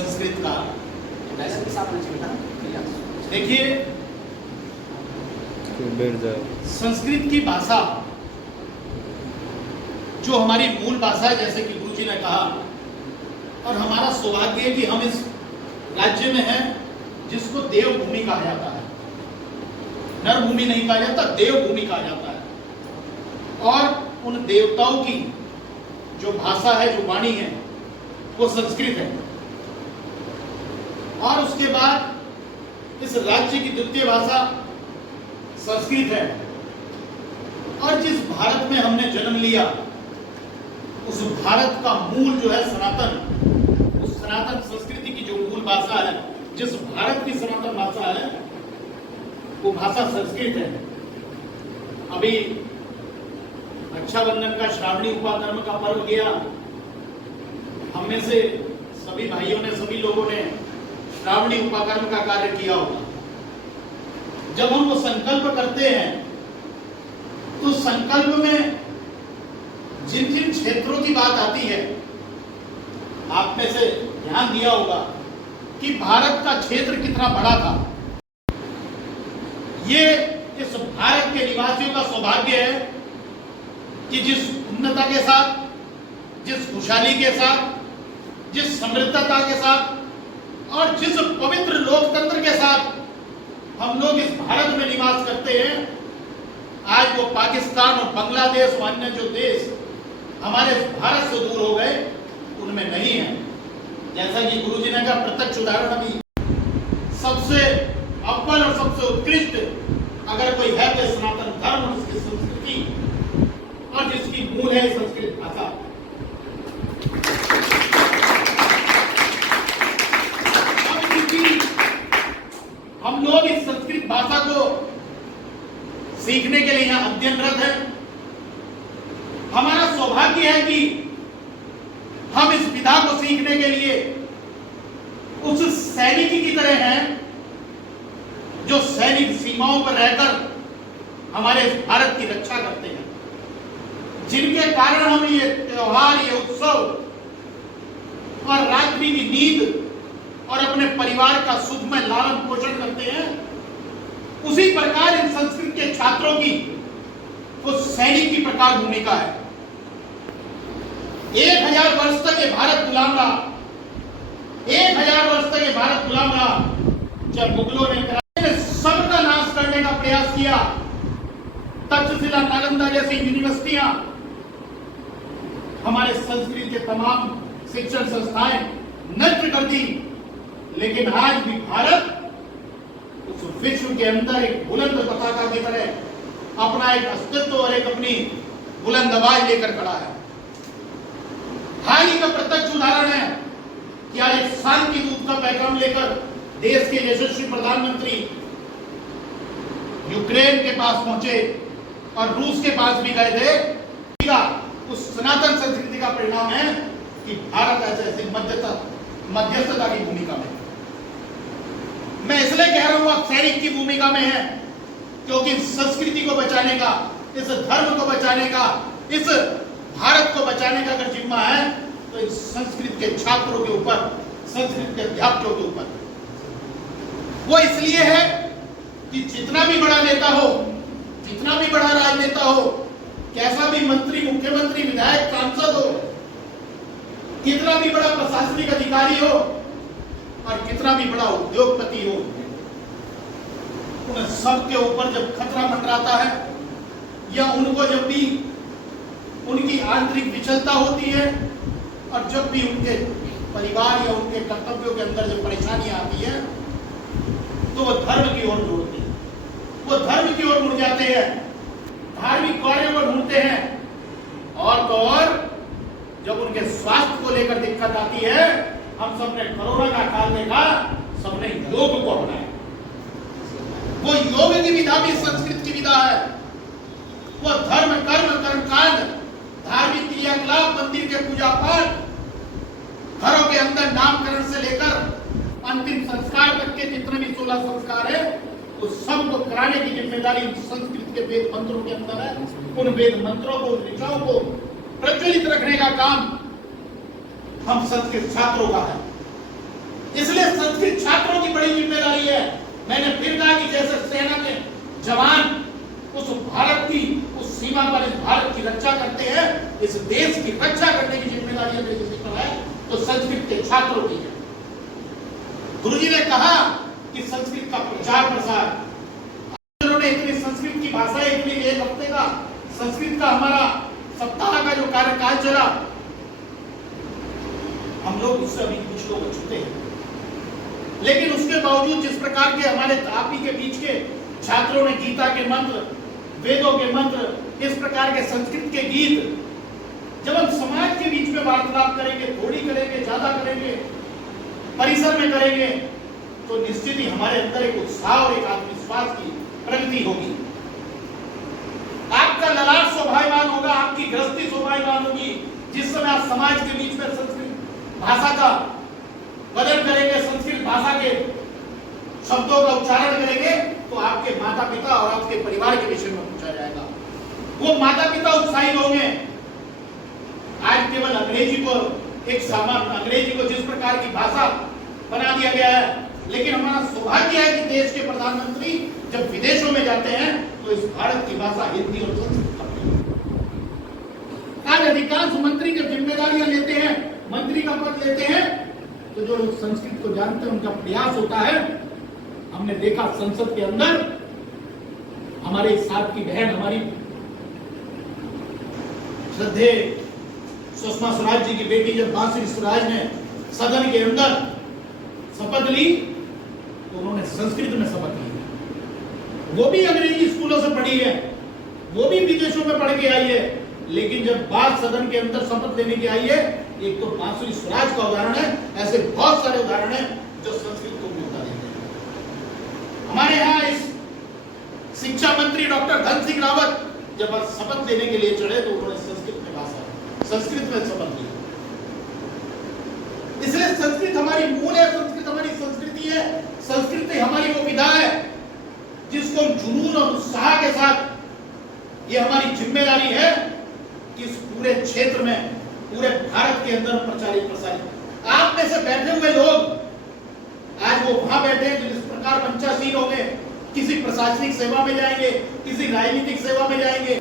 संस्कृत का। देखिए, संस्कृत की भाषा जो हमारी मूल भाषा है, जैसे कि गुरु जी ने कहा, और हमारा सौभाग्य है कि हम इस राज्य में हैं जिसको देवभूमि कहा जाता है। नर भूमि नहीं कहा जाता, देवभूमि कहा जाता है। और उन देवताओं की जो भाषा है, जो वाणी है, वो संस्कृत है। और उसके बाद इस राज्य की द्वितीय भाषा संस्कृत है। और जिस भारत में हमने जन्म लिया, उस भारत का मूल जो है सनातन, उस सनातन संस्कृति की जो मूल भाषा है, जिस भारत की सनातन भाषा है, वो भाषा संस्कृत है। अभी रक्षाबंधन का श्रावणी उपाकर्म का पर्व गया। हम में से सभी भाइयों ने, सभी लोगों ने श्रावणी उपाकर्म का कार्य किया होगा। जब हम वो संकल्प करते हैं, तो संकल्प में जिन जिन क्षेत्रों की बात आती है, आप में से ध्यान दिया होगा कि भारत का क्षेत्र कितना बड़ा था। ये इस भारत के निवासियों का सौभाग्य है कि जिस उन्नता के साथ, जिस खुशहाली के साथ, जिस समृद्धता के साथ और जिस पवित्र लोकतंत्र के साथ हम लोग इस भारत में निवास करते हैं, आज वो पाकिस्तान और बांग्लादेश और अन्य जो देश हमारे भारत से दूर हो गए, उनमें नहीं है। जैसा कि गुरु जी ने कहा, प्रत्यक्ष उदाहरण अभी सबसे अव्वल और सबसे उत्कृष्ट अगर कोई है तो सनातन धर्म और उसकी संस्कृति, और जिसकी मूल है संस्कृत भाषा। हम लोग इस संस्कृत भाषा को सीखने के लिए यहाँ अध्ययनरत हैं। हमारा सौभाग्य है कि हम इस विधा को सीखने के लिए उस सैनिक की तरह हैं जो सैनिक सीमाओं पर रहकर हमारे भारत की रक्षा करते हैं, जिनके कारण हम ये त्योहार, ये उत्सव और रात्रि की नींद और अपने परिवार का सुख में लालन पोषण करते हैं। उसी प्रकार इन संस्कृत के छात्रों की उस सैनिक की प्रकार भूमिका है। 1000 वर्ष तक ये भारत गुलाम रहा। 1000 वर्ष तक ये भारत गुलाम रहा। जब मुगलों ने सबका नाश करने का प्रयास किया, तक्षशिला, नालंदा जैसी यूनिवर्सिटियां, हमारे संस्कृत के तमाम शिक्षण संस्थाएं नष्ट कर दी। लेकिन आज भी भारत उस विश्व के अंदर एक बुलंद पताका की तरह अपना एक अस्तित्व और एक अपनी बुलंद आवाज लेकर खड़ा है। हाल ही का प्रत्यक्ष उदाहरण है कि आज एक शांति दूत का पैगाम लेकर देश के यशस्वी प्रधानमंत्री यूक्रेन के पास पहुंचे और रूस के पास भी गए थे। उस सनातन संस्कृति का परिणाम है कि भारत ऐसे मध्यस्थता की भूमिका में। मैं इसलिए कह रहा हूं आप सैनिक की भूमिका में है, क्योंकि इस संस्कृति को बचाने का, इस धर्म को बचाने का, इस भारत को बचाने का अगर जिम्मा है तो इस संस्कृत के छात्रों के ऊपर, संस्कृत के अध्यापकों के ऊपर। वो इसलिए है कि जितना भी बड़ा नेता हो, जितना भी बड़ा राजनेता हो, कैसा भी मंत्री, मुख्यमंत्री, विधायक, सांसद हो, कितना भी बड़ा प्रशासनिक अधिकारी हो और कितना भी बड़ा उद्योगपति हो, उन सबके ऊपर जब खतरा मंडराता है या उनको जब भी उनकी आंतरिक विचलता होती है और जब भी उनके परिवार या उनके कर्तव्यों के अंदर जब परेशानियां आती है, तो वो धर्म की ओर दौड़ते हैं, वो धर्म की ओर मुड़ जाते हैं, धार्मिक कार्यों को ढूंढते हैं। और तो और जब उनके स्वास्थ्य को लेकर दिक्कत आती है, हम सबने कोरोना का काल देखा, सबने योग को अपनाया। वो योग की विधा भी संस्कृत की विधा है। वो धर्म, कर्म, कर्मकांड, धार्मिक क्रियाकलाप, मंदिर के पूजा पाठ, घरों के अंदर नामकरण से लेकर अंतिम संस्कार तक के जितने भी 16 संस्कार है, उस सब को कराने की जिम्मेदारी संस्कृत के वेद मंत्रों के अंदर है। उन वेद मंत्रों को, ऋचाओं को प्रज्वलित रखने का काम हम संस्कृत छात्रों का है। इसलिए संस्कृत छात्रों की बड़ी जिम्मेदारी है। मैंने फिर कहा कि जैसे सेना के जवान उस भारत की उस सीमा पर इस भारत की रक्षा करते हैं, इस देश की रक्षा करने की जिम्मेदारी अगर किसी पर है तो संस्कृत के छात्रों की है। गुरुजी ने कहा कि संस्कृत का प्रचार प्रसार, उन्होंने इतनी संस्कृत की भाषा, इतनी एक हफ्ते का संस्कृत का हमारा सप्ताह का जो कार्यकाल चला, हम लोग उससे अभी कुछ लोग छूटे हैं, लेकिन उसके बावजूद जिस प्रकार के हमारे आप ही के बीच के छात्रों ने गीता के मंत्र, वेदों के मंत्र, इस प्रकार के संस्कृत के गीत, जब हम समाज के बीच में वार्तालाप करेंगे, थोड़ी करेंगे, ज्यादा करेंगे, परिसर में करेंगे, तो निश्चित ही हमारे अंदर एक उत्साह और एक आत्मविश्वास की प्रगति होगी। आपका ललाट शोभायमान होगा, आपकी गृहस्थी शोभायमान होगी। जिस समय आप समाज के बीच में संस्कृत भाषा का बदल करेंगे, संस्कृत भाषा के शब्दों का उच्चारण करेंगे, तो आपके माता पिता और आपके परिवार के विषय में पूछा जाएगा। वो माता पिता उत्साहित होंगे। आज केवल अंग्रेजी को एक सामान्य अंग्रेजी को जिस प्रकार की भाषा बना दिया गया है, लेकिन हमारा सौभाग्य है कि देश के प्रधानमंत्री जब विदेशों में जाते हैं तो इस भारत की भाषा हिंदी और संस्कृत करते हैं। आज अधिकांश मंत्री जब जिम्मेदारियां लेते हैं, मंत्री का पद लेते हैं, तो जो लोग संस्कृत को जानते हैं उनका प्रयास होता है। हमने देखा संसद के अंदर हमारे साथ की बहन, हमारी श्रद्धेय सुषमा स्वराज जी की बेटी जब बांसुरी स्वराज ने सदन के अंदर शपथ ली, तो उन्होंने संस्कृत में शपथ ली। वो भी अंग्रेजी स्कूलों से पढ़ी है, वो भी विदेशों में पढ़ के आई है, लेकिन जब बात सदन के अंदर शपथ लेने की आई है, एक तो बांसुरी स्वराज का उदाहरण है, ऐसे बहुत सारे उदाहरण हैं जो संस्कृत को न्योता देते हैं। हमारे यहाँ इस शिक्षा मंत्री डॉक्टर धन सिंह रावत जब शपथ लेने के लिए चढ़े तो उन्होंने संस्कृत में शपथ ली। इसलिए संस्कृत हमारी मूल है, संस्कृत हमारी संस्कृति है, संस्कृति हमारी वो विधा है जिसको जुनून और उत्साह के साथ, ये हमारी जिम्मेदारी है कि इस पूरे क्षेत्र में, पूरे भारत के अंदर प्रचारित प्रसारित। आप में से बैठे हुए लोग आज वो वहां बैठे हैं जो इस प्रकार मंचासीन हो गए, किसी प्रशासनिक सेवा में जाएंगे, किसी राजनीतिक सेवा में जाएंगे।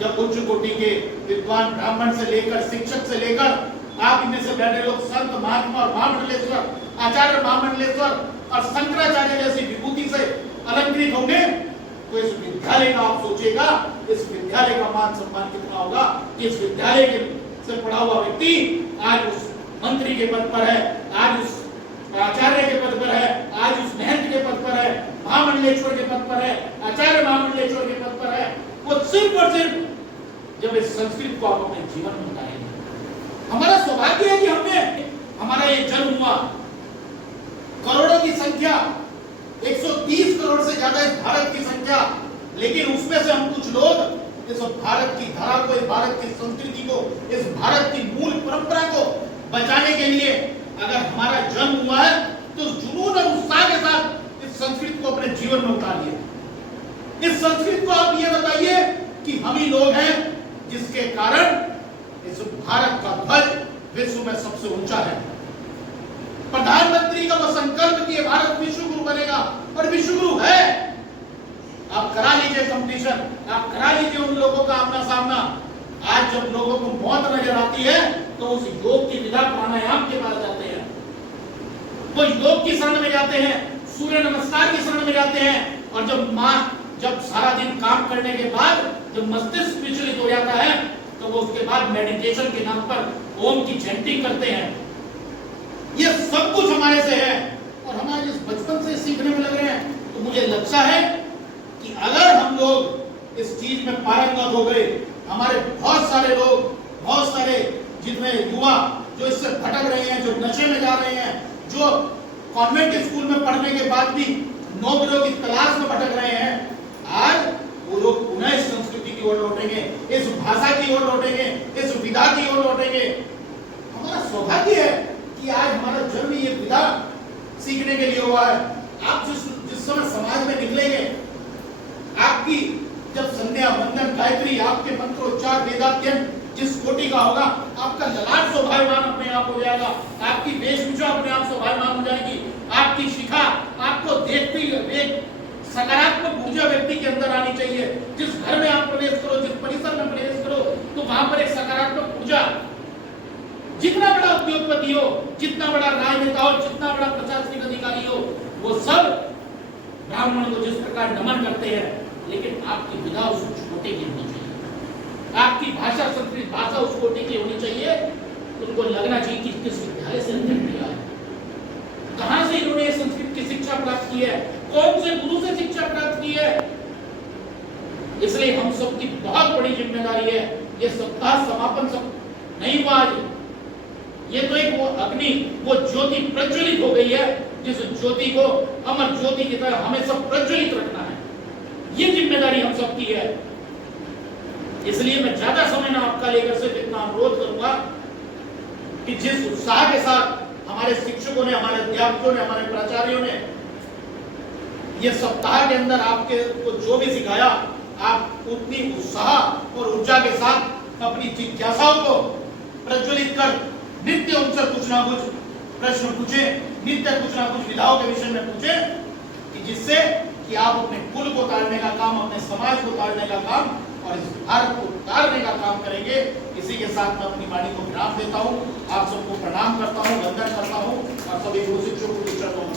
जब उच्च कोटि के विद्वान ब्राह्मण से लेकर, शिक्षक से लेकर आप इनमें से बैठे लोग संत महात्मा और महामंडलेश्वर, आचार्य महामंडलेश्वर और शंकराचार्य जैसी विभूति से अलंकृत होंगे, तो इस विद्यालय का आप सोचिएगा, इस विद्यालय का मान सम्मान कितना होगा। इस विद्यालय के से पढ़ा हुआ व्यक्ति आज उस मंत्री के पद पर है, आज उस आचार्य के पद पर है, आज उस महंत के पद पर है, महामंडलेश्वर के पद पर है, आचार्य महामंडलेश्वर के पद पर है। वो सिर्फ और सिर्फ जब इस संस्कृत को आप अपने जीवन में उतारेंगे। हमारा सौभाग्य है कि हमने, हमारा ये जन्म हुआ, करोड़ों की संख्या, 130 करोड़ से ज्यादा इस भारत की संख्या, लेकिन उसमें से हम कुछ लोग इस भारत की धारा को, इस भारत की संस्कृति को, इस भारत की मूल परंपरा को बचाने के लिए अगर हमारा जन्म हुआ है तो जुनून और उत्साह के साथ इस संस्कृत को अपने जीवन में उतारिए। इस संस्कृत को आप ये बताइए कि हम ही लोग हैं जिसके कारण इस भारत का ध्वज विश्व में सबसे ऊंचा है। प्रधानमंत्री का वो संकल्प कि भारत विश्व गुरु बनेगा, और विश्व गुरु है। आप करा लीजिए कंपटीशन, आप करा लीजिए उन लोगों का आमना सामना। आज जब लोगों को मौत नजर आती है तो उस योग की विधा प्राणायाम के पास जाते हैं, वो योग की शरण में जाते हैं, सूर्य नमस्कार की शरण में जाते हैं। और जब सारा दिन काम करने के बाद जब मस्तिष्क विचलित हो जाता है तो वो उसके बाद मेडिटेशन के नाम पर ओम की चैंटिंग करते हैं। ये सब कुछ हमारे से है और हम आज इस बचपन से सीखने में लग रहे हैं। तो मुझे लगता है कि अगर हम लोग इस चीज में पारंगत हो गए, हमारे बहुत सारे लोग, बहुत सारे जितने युवा जो इससे भटक रहे हैं, जो नशे में जा रहे हैं, जो कॉन्वेंट स्कूल में पढ़ने के बाद भी नौकरियों की तलाश में भटक रहे हैं, आज वो लोग पुनः इस संस्कृति की ओर लौटेंगे, इस भाषा की ओर लौटेंगे, इस विधा की ओर लौटेंगे। हमारा सौभाग्य है कि आज हमारा जन्म ये विधा सीखने के लिए हुआ है। आप जिस समय समाज में निकलेंगे, आपकी जब संध्या वंदन गायत्री, आपके मंत्रोच्चार वेदाध्ययन जिस कोटि का होगा, आपका ललाट शोभायमान अपने आप हो जाएगा, आपकी वेशभूषा अपने आप शोभायमान हो जाएगी, आपकी शिखा आपको देखते ही एक सकारात्मक ऊर्जा व्यक्ति के अंदर आनी चाहिए। जिस घर में आप प्रवेश करो, जिस परिसर में प्रवेश करो, तो वहां पर एक सकारात्मक ऊर्जा, जितना बड़ा उद्योगपति हो, जितना बड़ा राजनेता हो, जितना बड़ा प्रशासनिक अधिकारी हो, वो सब ब्राह्मण को जिस प्रकार नमन करते हैं, लेकिन आपकी विधा उस छोटे की होनी चाहिए, आपकी भाषा संस्कृत भाषा उस कोटि की होनी चाहिए। उनको लगना चाहिए कि किस विद्यालय से निकला है, कहां से इन्होंने संस्कृत की शिक्षा प्राप्त की है, कौन से गुरु से शिक्षा प्राप्त की है। इसलिए हम सब की बहुत बड़ी जिम्मेदारी है। ये सप्ताह समापन सब नहीं हुआ आज, ये तो एक वो अग्नि, वो ज्योति प्रज्वलित हो गई है, जिस ज्योति को अमर ज्योति की तरह हमें सब प्रज्वलित रखना है। ये जिम्मेदारी हम सबकी है। इसलिए मैं ज्यादा समय ना आपका लेकर सिर्फ इतना अनुरोध करूंगा कि जिस उत्साह के साथ हमारे शिक्षकों ने, हमारे अध्यापकों ने, हमारे प्राचार्यों ने ये सप्ताह के अंदर आपके को जो भी सिखाया, आप उतनी उत्साह और ऊर्जा के साथ अपनी जिज्ञासाओं को प्रज्वलित कर नित्य उनसे कुछ ना कुछ प्रश्न पूछे, नित्य कुछ ना कुछ विधाओं के विषय में पूछे, कि जिससे कि आप अपने कुल को तारने का काम, अपने समाज को तारने का काम और इस भारत को तारने का काम करेंगे। इसी के साथ मैं अपनी वाणी को विराम देता हूँ। आप सबको प्रणाम करता हूँ, वंदन करता हूँ और सभी गुरु शिक्षकों के चरणों में